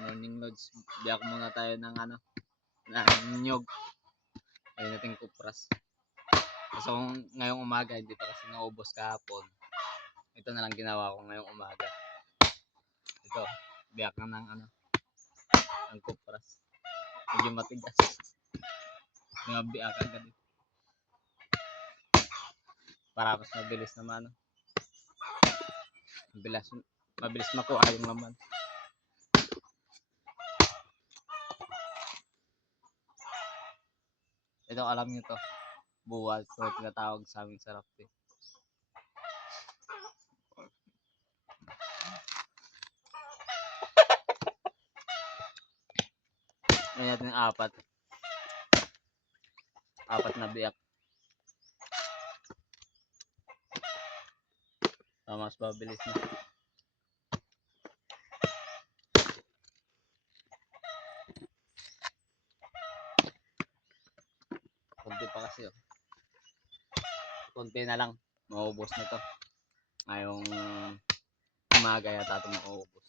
Morning loads. Biyak muna tayo ng ng nyog. Ayun nating kupras. So ngayong umaga, hindi pa kasi naubos kahapon. Ito na lang ginawa ko ngayong umaga. Ito, biyak na ng kupras. Medyo matigas. Mga biyak agad. Para mas mabilis naman. Mabilis makuha yung laman. Ito, alam nyo to. Buwal. So, tinatawag sa aming sarap eh. Ngayon natin apat. Apat na biyak. So, mas mabilis na. Kunti pa kasi oh. Kunti na lang. Maubos na to. Ngayong umaga yata ito maubos.